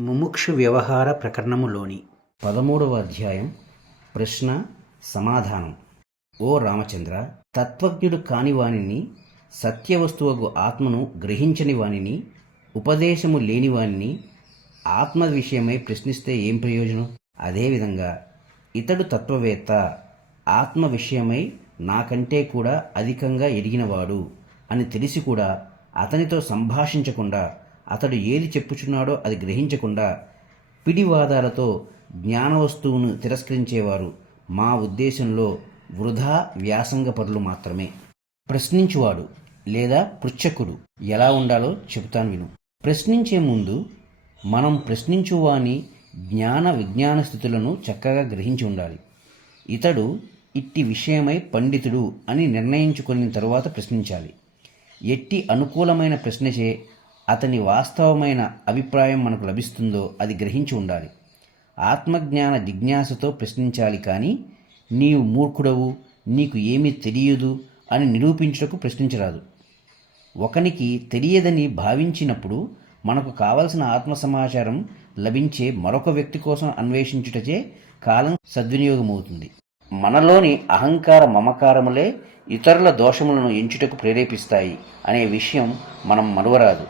ముముక్షు వ్యవహార ప్రకరణములోని 13వ అధ్యాయం. ప్రశ్న సమాధానం. ఓ రామచంద్ర, తత్వజ్ఞుడు కాని వానిని, సత్యవస్తువగు ఆత్మను గ్రహించని వానిని, ఉపదేశము లేని వానిని ఆత్మ విషయమై ప్రశ్నిస్తే ఏం ప్రయోజనం? అదేవిధంగా ఇతడు తత్వవేత్త, ఆత్మ విషయమై నాకంటే కూడా అధికంగా ఎరిగినవాడు అని తెలిసి కూడా అతనితో సంభాషించకుండా, అతడు ఏది చెప్పుచున్నాడో అది గ్రహించకుండా పిడివాదాలతో జ్ఞానవస్తువును తిరస్కరించేవారు మా ఉద్దేశంలో వృధా వ్యాసంగపరులు మాత్రమే. ప్రశ్నించువాడు లేదా పృచ్ఛకుడు ఎలా ఉండాలో చెబుతాను విను. ప్రశ్నించే ముందు మనం ప్రశ్నించువాని జ్ఞాన విజ్ఞాన స్థితులను చక్కగా గ్రహించి ఉండాలి. ఇతడు ఇట్టి విషయమై పండితుడు అని నిర్ణయించుకున్న తరువాత ప్రశ్నించాలి. ఎట్టి అనుకూలమైన ప్రశ్నచే అతని వాస్తవమైన అభిప్రాయం మనకు లభిస్తుందో అది గ్రహించి ఉండాలి. ఆత్మజ్ఞాన జిజ్ఞాసతో ప్రశ్నించాలి, కానీ నీవు మూర్ఖుడవు, నీకు ఏమీ తెలియదు అని నిరూపించుటకు ప్రశ్నించరాదు. ఒకనికి తెలియదని భావించినప్పుడు మనకు కావలసిన ఆత్మ సమాచారం లభించే మరొక వ్యక్తి కోసం అన్వేషించుటచే కాలం సద్వినియోగమవుతుంది. మనలోని అహంకార మమకారములే ఇతరుల దోషములను ఎంచుటకు ప్రేరేపిస్తాయి అనే విషయం మనం మరువరాదు.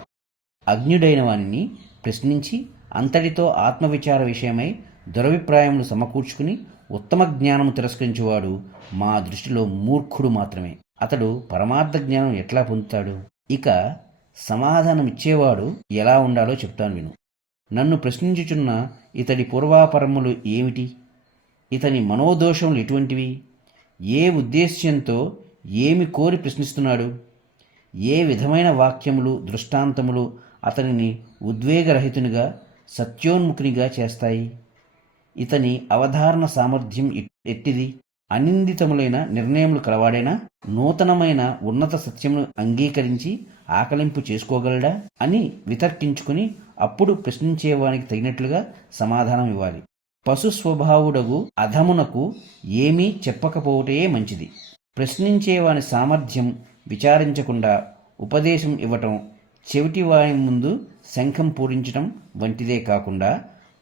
అజ్ఞుడైన వానిని ప్రశ్నించి అంతటితో ఆత్మవిచార విషయమై దురభిప్రాయములు సమకూర్చుకుని ఉత్తమ జ్ఞానము తిరస్కరించువాడు మా దృష్టిలో మూర్ఖుడు మాత్రమే. అతడు పరమార్థ జ్ఞానం ఎట్లా పొందుతాడు? ఇక సమాధానం ఇచ్చేవాడు ఎలా ఉండాలో చెప్తాను విను. నన్ను ప్రశ్నించుచున్న ఇతడి పూర్వాపరములు ఏమిటి? ఇతని మనోదోషములు ఎటువంటివి? ఏ ఉద్దేశ్యంతో, ఏమి కోరి ప్రశ్నిస్తున్నాడు? ఏ విధమైన వాక్యములు, దృష్టాంతములు అతనిని ఉద్వేగరహితునిగా, సత్యోన్ముఖునిగా చేస్తాయి? ఇతని అవధారణ సామర్థ్యం ఎట్టిది? అనిందితములైన నిర్ణయములు కలవాడేనా? నూతనమైన ఉన్నత సత్యమును అంగీకరించి ఆకలింపు చేసుకోగలడా అని వితర్కించుకుని అప్పుడు ప్రశ్నించేవానికి తగినట్లుగా సమాధానం ఇవ్వాలి. పశు స్వభావుడగు అధమునకు ఏమీ చెప్పకపోవటే మంచిది. ప్రశ్నించేవాని సామర్థ్యం విచారించకుండా ఉపదేశం ఇవ్వటం చెవిటివాని ముందు శంఖం పూరించటం వంటిదే కాకుండా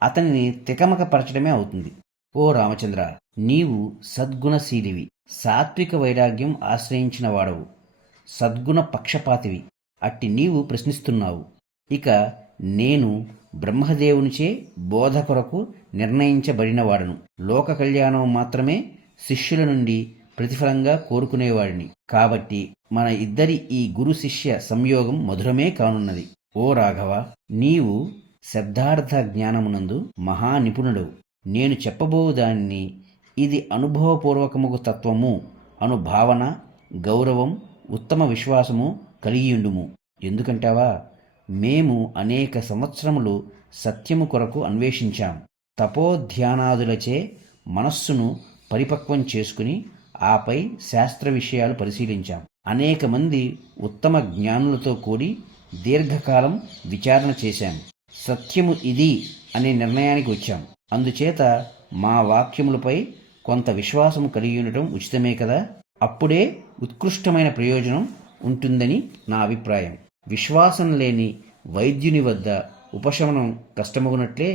అతనిని తికమకపరచడమే అవుతుంది. ఓ రామచంద్ర, నీవు సద్గుణశీలివి, సాత్విక వైరాగ్యం ఆశ్రయించిన వాడవు, సద్గుణ పక్షపాతివి. అట్టి నీవు ప్రశ్నిస్తున్నావు. ఇక నేను బ్రహ్మదేవునిచే బోధ కొరకు నిర్ణయించబడినవాడను. లోక కళ్యాణం మాత్రమే శిష్యుల నుండి ప్రతిఫలంగా కోరుకునేవాడిని. కాబట్టి మన ఇద్దరి ఈ గురు శిష్య సంయోగం మధురమే కానున్నది. ఓ రాఘవ, నీవు శబ్దార్థ జ్ఞానమునందు మహానిపుణుడవు. నేను చెప్పబోవు దానిని ఇది అనుభవపూర్వకముగు తత్వము అను భావన, గౌరవం, ఉత్తమ విశ్వాసము కలిగియుండుము. ఎందుకంటావా? మేము అనేక సంవత్సరములు సత్యము కొరకు అన్వేషించాం. తపోధ్యానాదులచే మనస్సును పరిపక్వం చేసుకుని ఆపై శాస్త్ర విషయాలు పరిశీలించాం. అనేక మంది ఉత్తమ జ్ఞానులతో కూడి దీర్ఘకాలం విచారణ చేశాం. సత్యము ఇది అనే నిర్ణయానికి వచ్చాం. అందుచేత మా వాక్యములపై కొంత విశ్వాసము కలిగి ఉండటం ఉచితమే కదా. అప్పుడే ఉత్కృష్టమైన ప్రయోజనం ఉంటుందని నా అభిప్రాయం. విశ్వాసం లేని వైద్యుని వద్ద ఉపశమనం కష్టమగునట్లే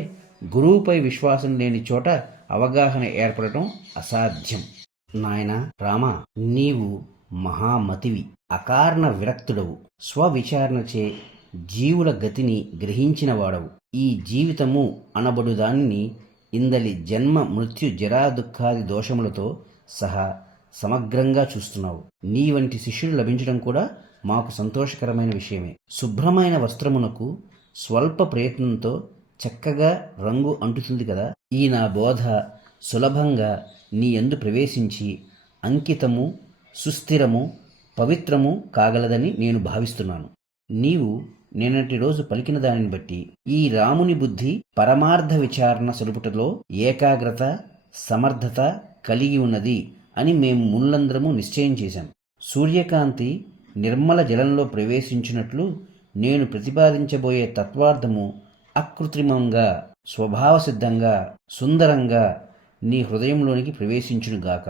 గురువుపై విశ్వాసం లేని చోట అవగాహన ఏర్పడటం అసాధ్యం. నాయనా రామ, నీవు మహామతివి, అకారణ విరక్తుడవు, స్వవిచారణచే జీవుల గతిని గ్రహించిన వాడవు. ఈ జీవితము అనబడు దానిని ఇందలి జన్మ మృత్యు జరా దుఃఖాది దోషములతో సహా సమగ్రంగా చూస్తున్నావు. నీ వంటి శిష్యులు లభించడం కూడా మాకు సంతోషకరమైన విషయమే. శుభ్రమైన వస్త్రమునకు స్వల్ప ప్రయత్నంతో చక్కగా రంగు అంటుతుంది కదా. ఈ నా బోధ సులభంగా నీ యందు ప్రవేశించి అంకితము, సుస్థిరము, పవిత్రము కాగలదని నేను భావిస్తున్నాను. నీవు నిన్నటి రోజు పలికిన దానిని బట్టి ఈ రాముని బుద్ధి పరమార్థ విచారణ సలుపుటలో ఏకాగ్రత, సమర్థత కలిగి ఉన్నది అని మేము మున్నందరము నిశ్చయం చేశాం. సూర్యకాంతి నిర్మల జలంలో ప్రవేశించినట్లు నేను ప్రతిపాదించబోయే తత్వార్థము అకృత్రిమంగా, స్వభావసిద్ధంగా, సుందరంగా నీ హృదయంలోనికి ప్రవేశించునుగాక.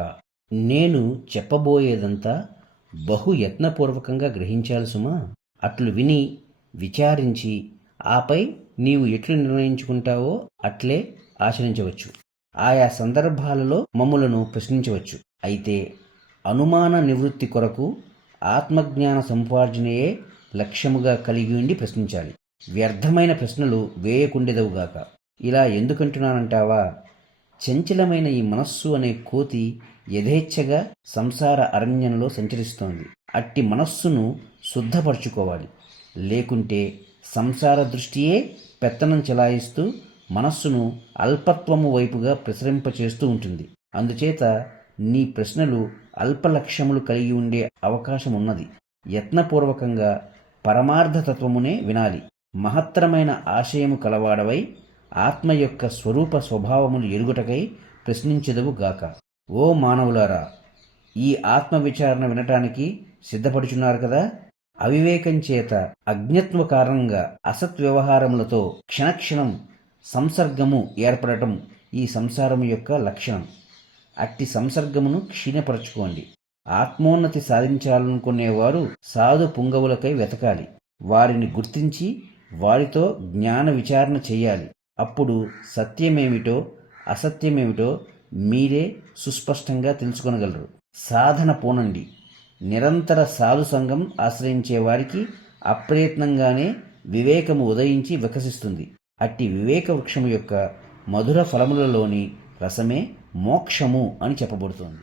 నేను చెప్పబోయేదంతా బహు యత్నపూర్వకంగా గ్రహించాలి సుమా. అట్లు విని విచారించి ఆపై నీవు ఎట్లు నిర్ణయించుకుంటావో అట్లే ఆచరించవచ్చు. ఆయా సందర్భాలలో మమ్ములను ప్రశ్నించవచ్చు. అయితే అనుమాన నివృత్తి కొరకు ఆత్మజ్ఞాన సముపార్జనయే లక్ష్యముగా కలిగి ఉండి ప్రశ్నించాలి. వ్యర్థమైన ప్రశ్నలు వేయకుండెదవుగాక. ఇలా ఎందుకంటున్నానంటావా? చంచలమైన ఈ మనస్సు అనే కోతి యథేచ్ఛగా సంసార అరణ్యంలో సంచరిస్తోంది. అట్టి మనస్సును శుద్ధపరచుకోవాలి. లేకుంటే సంసార దృష్టియే పెత్తనం చెలాయిస్తూ మనస్సును అల్పత్వము వైపుగా ప్రసరింపచేస్తూ ఉంటుంది. అందుచేత నీ ప్రశ్నలు అల్పలక్ష్యములు కలిగి ఉండే అవకాశం ఉన్నది. యత్నపూర్వకంగా పరమార్థతత్వమునే వినాలి. మహత్తరమైన ఆశయము కలవాడవై ఆత్మ యొక్క స్వరూప స్వభావములు ఎరుగుటకై ప్రశ్నించెదవు గాక. ఓ మానవులారా, ఈ ఆత్మ విచారణ వినటానికి సిద్ధపడుచున్నారు కదా. అవివేకం చేత అజ్ఞత్వ కారణంగా అసత్వ్యవహారములతో క్షణక్షణం సంసర్గము ఏర్పడటం ఈ సంసారము యొక్క లక్షణం. అట్టి సంసర్గమును క్షీణపరచుకోండి. ఆత్మోన్నతి సాధించాలనుకునేవారు సాధు పుంగవులకై వెతకాలి. వారిని గుర్తించి వారితో జ్ఞాన విచారణ చెయ్యాలి. అప్పుడు సత్యమేమిటో అసత్యమేమిటో మీరే సుస్పష్టంగా తెలుసుకొనగలరు. సాధన పూనండి. నిరంతర సాధు సంఘం ఆశ్రయించే వారికి అప్రయత్నంగానే వివేకము ఉదయించి వికసిస్తుంది. అట్టి వివేక వృక్షము యొక్క మధుర ఫలములలోని రసమే మోక్షము అని చెప్పబడుతోంది.